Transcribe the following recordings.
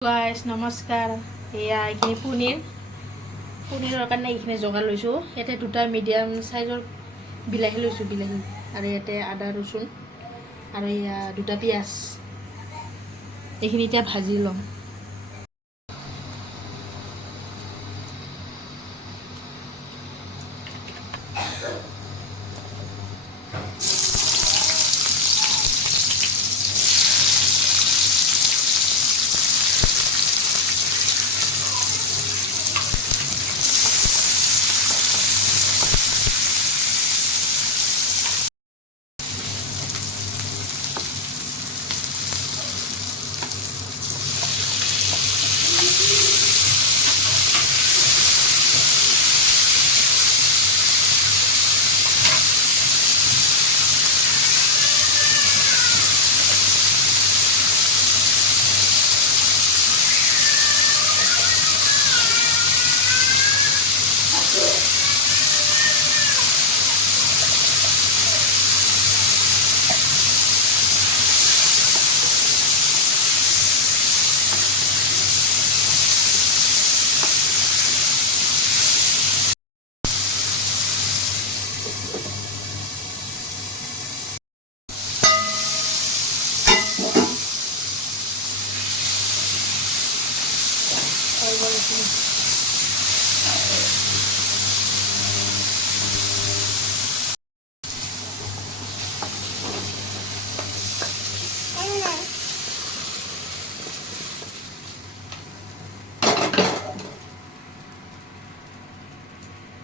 guys নমস্কাৰ এয়া এইখিনি পনীৰৰ কাৰণে এইখিনি যোগাৰ লৈছোঁ ইয়াতে দুটা মিডিয়াম সাইজৰ বিলাহী লৈছোঁ বিলাহী আৰু ইয়াতে আদা ৰচুন আৰু এয়া দুটা পিঁয়াজ এইখিনি এতিয়া ভাজি ল'ম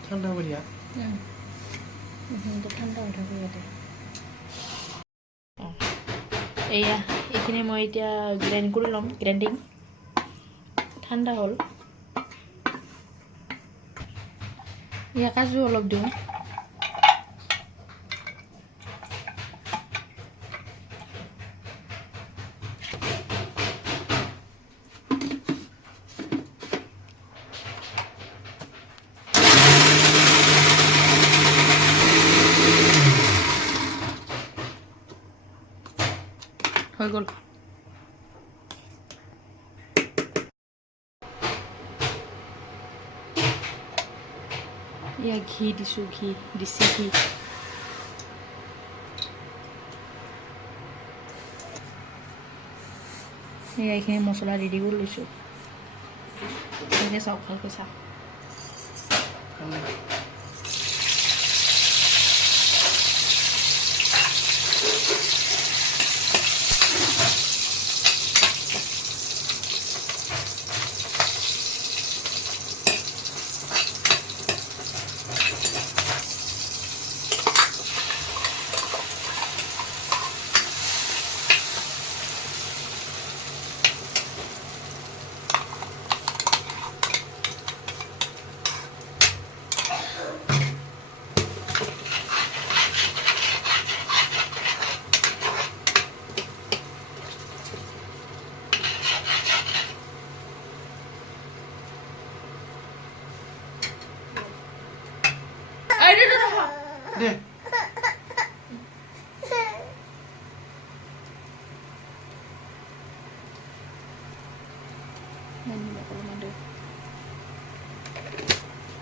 ঠান্ডা কৰিয়া ঠান্ডা হৈ থাকোঁ ইয়াতে এয়া এইখিনি মই এতিয়া গ্ৰাইণ্ড কৰি ল'ম গ্ৰাইণ্ডিং ঠাণ্ডা হ'ল এয়া কাজু অলপ দিওঁ হৈ গ'ল এয়া ঘি দিছোঁ ঘি এয়া এইখিনি মছলা ৰেডি কৰি লৈছোঁ এনেকৈ চাওক ভালকৈ চাওক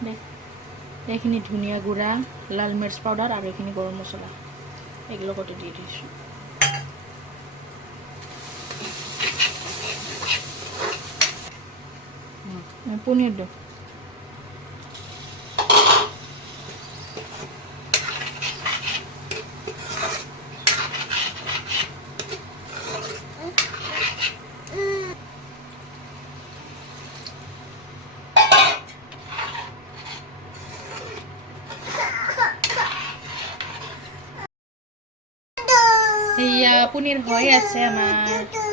দে এইখিনি ধনিয়া গুড়া লাল মিৰ্চ পাউডাৰ আৰু এইখিনি গৰম মছলা একেলগতে দি দিছোঁ পনীৰ দিওঁ এয়া পনীৰ হৈ আছে আমাৰ